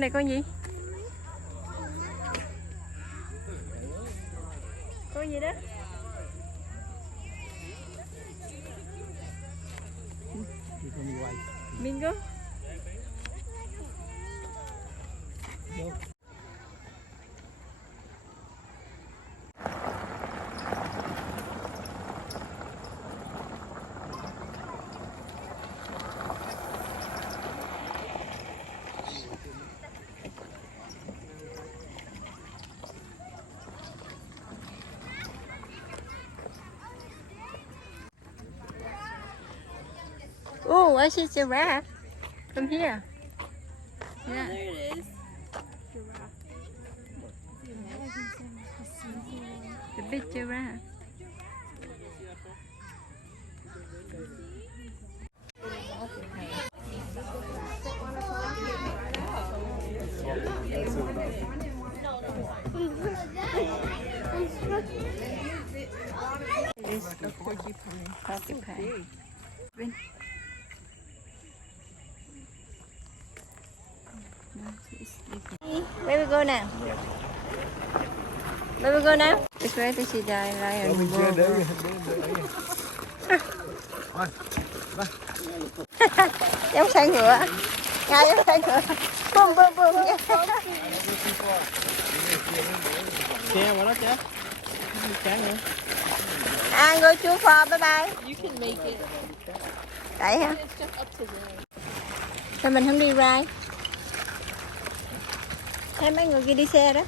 Con này con gì? Con gì đó? Mingo. Oh, I see giraffe. Come here. Yeah. There it is. The big giraffe. This is a porcupine. Where we go now? Where we go now? It's great to see the lion. Giống xe ngựa. Ngay giống xe ngựa. Bum bum bum. Xe vào đó chứ. Chán nữa. À, go too far. Bye bye. You can make it. Đấy hả? It's just up to there. Sao mình không đi ride? Thấy mấy người kia đi xe đó.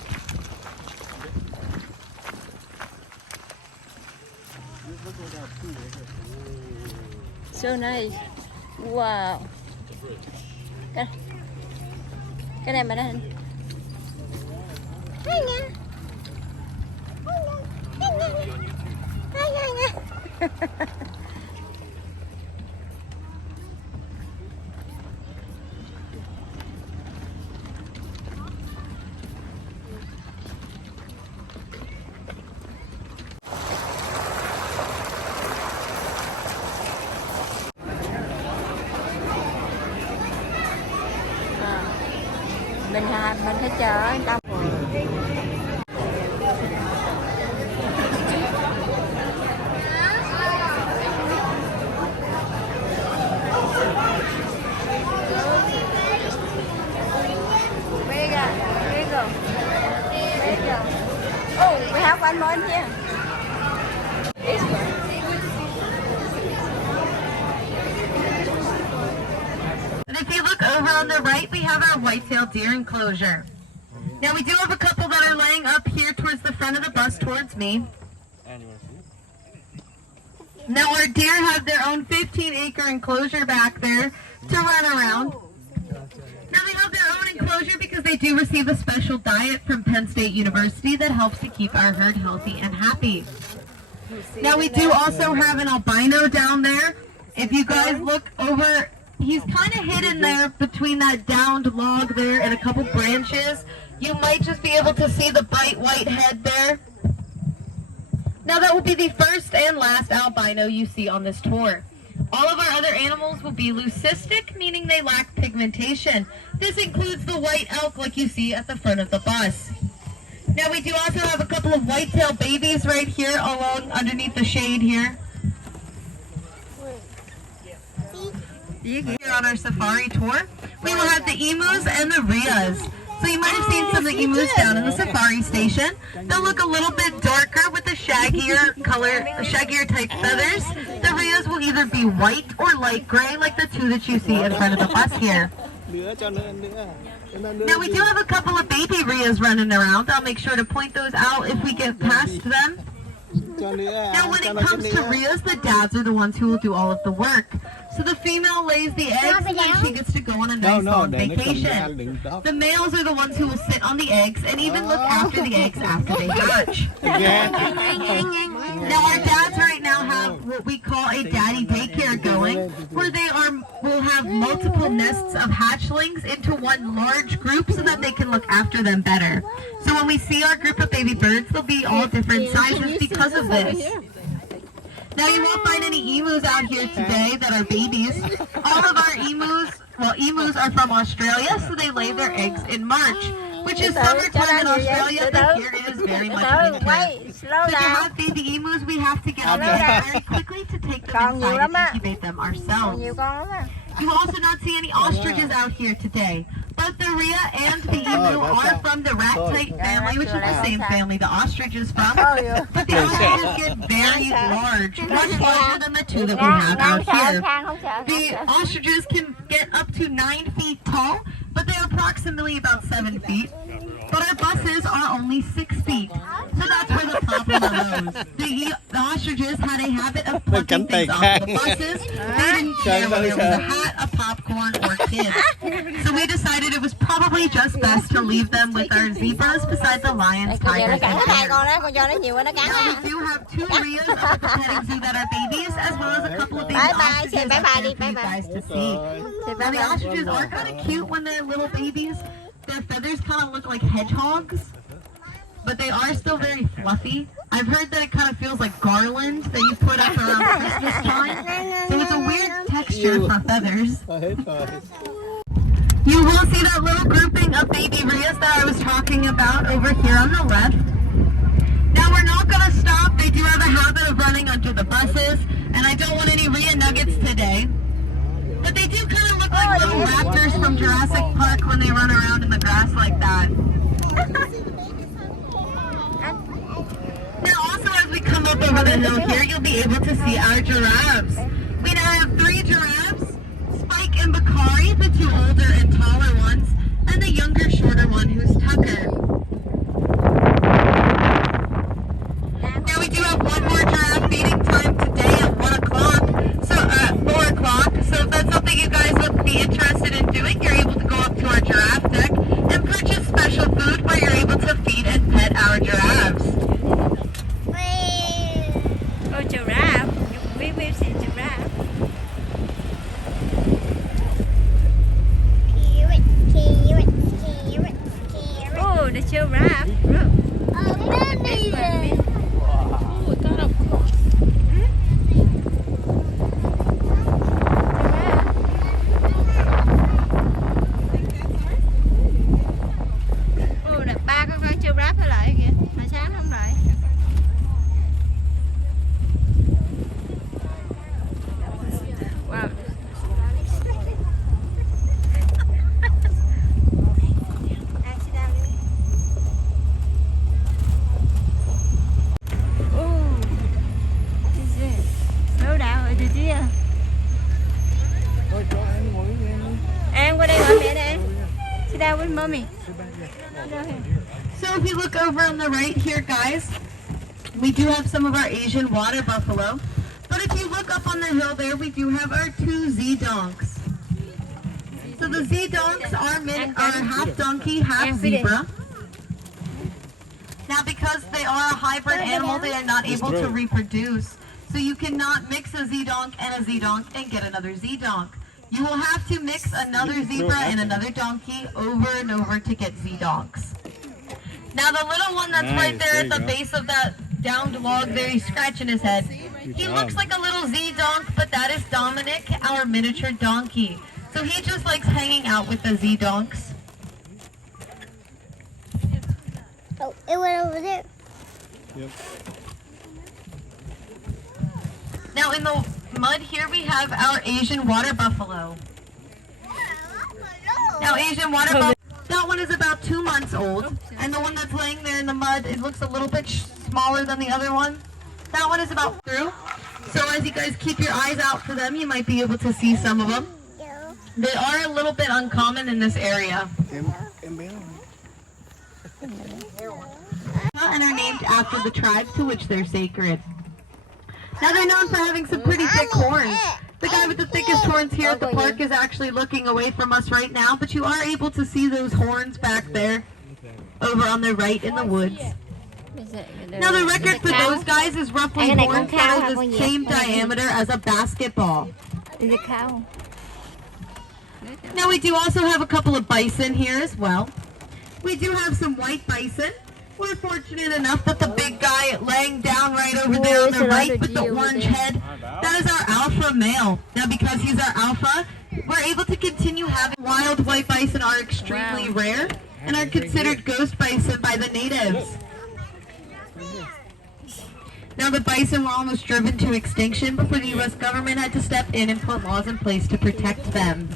So nice. Wow. Cái này mà nó hình. Hai nha. Hai nha. Mình phải chờ anh ta. Oh, we have one more in here. This one. And if you look over on the right, we have our white-tailed deer enclosure. Now we do have a couple that are laying up here towards the front of the bus towards me. Now our deer have their own 15-acre enclosure back there to run around. Now they have their own enclosure because they do receive a special diet from Penn State University that helps to keep our herd healthy and happy. Now we do also have an albino down there. If you guys look over, he's kind of hidden there between that downed log there and a couple branches. You might just be able to see the bright white head there. Now that will be the first and last albino you see on this tour. All of our other animals will be leucistic, meaning they lack pigmentation. This includes the white elk like you see at the front of the bus. Now we do also have a couple of whitetail babies right here along underneath the shade here. Here on our safari tour, we will have the emus and the rheas. So you might have seen some of the emus down in the safari station. They'll look a little bit darker with the shaggier color, shaggier type feathers. The rheas will either be white or light gray like the two that you see in front of the bus here. Now we do have a couple of baby rheas running around. I'll make sure to point those out if we get past them. Now when it comes to rheas, the dads are the ones who will do all of the work. So the female lays the eggs and then she gets to go on a nice long vacation. The males are the ones who will sit on the eggs and even look after the eggs after they hatch. Now our dads right now have what we call a daddy daycare going, where they will have multiple nests of hatchlings into one large group so that they can look after them better. So when we see our group of baby birds, they'll be all different sizes because of this. Now you won't find any emus out here today that are babies. All of our emus well, emus are from Australia, so they lay their eggs in March, which is summertime in Australia, but here it is very much winter. So to have baby emus, we have to get on the egg very quickly to take them inside and incubate them ourselves. You will also not see any ostriches out here today. Both the rhea and the emu are from the rat-type family, which is the same family the ostrich is from. But the ostriches get very large, much larger than the two that we have out here. The ostriches can get up to 9 feet tall, but they're approximately about 7 feet. But our buses are only 6 feet. So that's where the problem arose. The ostriches had a habit of plucking things off the buses. They didn't care whether it was a hat, a popcorn, or kids. So we decided it was probably just best to leave them with our zebras beside the lions, tigers, and bears. Now we do have 2 rheas up at the petting zoo that are babies, as well as a couple of baby ostriches up there for you guys to see. Now the ostriches are kind of cute when they're little babies. Their feathers kind of look like hedgehogs, but they are still very fluffy. I've heard that it kind of feels like garland that you put up around Christmas time. So it's a weird texture for feathers. You will see that little grouping of baby rheas that I was talking about over here on the left. Now we're not going to stop. They do have a habit of running under the buses, and I don't want any rhea nuggets today. But they do kind of look like little raptors from Jurassic Park when they run around in the grass like that. Now also as we come up over the hill here, you'll be able to see our giraffes. We now have 3 giraffes, Spike and Bakari, the 2 older and taller ones, and the younger, shorter one who's Tucker. Now we do have one more giraffe feeding time today at 1 o'clock, so at 4 o'clock. So if that's something you guys would be interested in doing, you're able to go up to our giraffe deck and purchase special food where you're able to feed and pet our giraffes. Oh, giraffe. We will see giraffe. Oh, the giraffe. Look. This one. With mommy. So if you look over on the right here, guys, we do have some of our Asian water buffalo. But if you look up on the hill there, we do have our 2 Z-donks. So the Z-donks are half donkey, half zebra. Now because they are a hybrid animal, they are not able to reproduce. So you cannot mix a Z-donk and a Z-donk and get another Z-donk. You will have to mix another zebra and another donkey over and over to get Z-donks. Now the little one that's right there at the base of that downed log there, he's scratching his head. He looks like a little Z-donk, but that is Dominic, our miniature donkey. So he just likes hanging out with the Z-donks. Oh, it went over there. Yep. Now in the mud here we have our Asian water buffalo. Now Asian water buffalo, that one is about 2 months old, and the one that's laying there in the mud, it looks a little bit smaller than the other one. That one is about through. So as you guys keep your eyes out for them, you might be able to see some of them. They are a little bit uncommon in this area. And are named after the tribe to which they're sacred. Now they're known for having some pretty thick horns. The guy with the thickest horns here at the park is actually looking away from us right now, but you are able to see those horns back there over on the right in the woods. Now the record for those guys is roughly horns that are the same diameter as a basketball. Is it cow? Now we do also have a couple of bison here as well. We do have some white bison. We're fortunate enough that the big guy laying down right over there on the right with the orange head, that is our alpha male. Now because he's our alpha, we're able to continue having wild white bison are extremely rare and are considered ghost bison by the natives. Now the bison were almost driven to extinction before the U.S. government had to step in and put laws in place to protect them.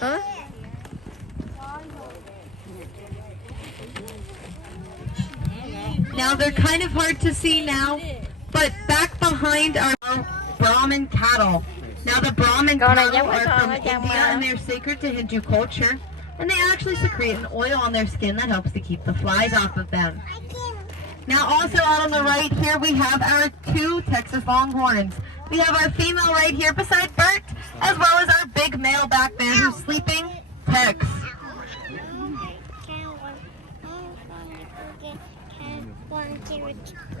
Huh? Now they're kind of hard to see now, but back behind are Brahmin cattle. Now the Brahmin Con này cattle giống cái are con from ở trong India and they're sacred to Hindu culture. And they actually secrete an oil on their skin that helps to keep the flies off of them. Now also out on the right here we have our 2 Texas Longhorns. We have our female right here beside Bert, as well as our big male back there who's sleeping, Tex.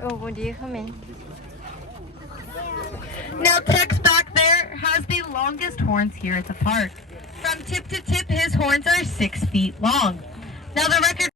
Oh, what do you come in? Now Tex back there has the longest horns here at the park. From tip to tip, his horns are 6 feet long. Now the record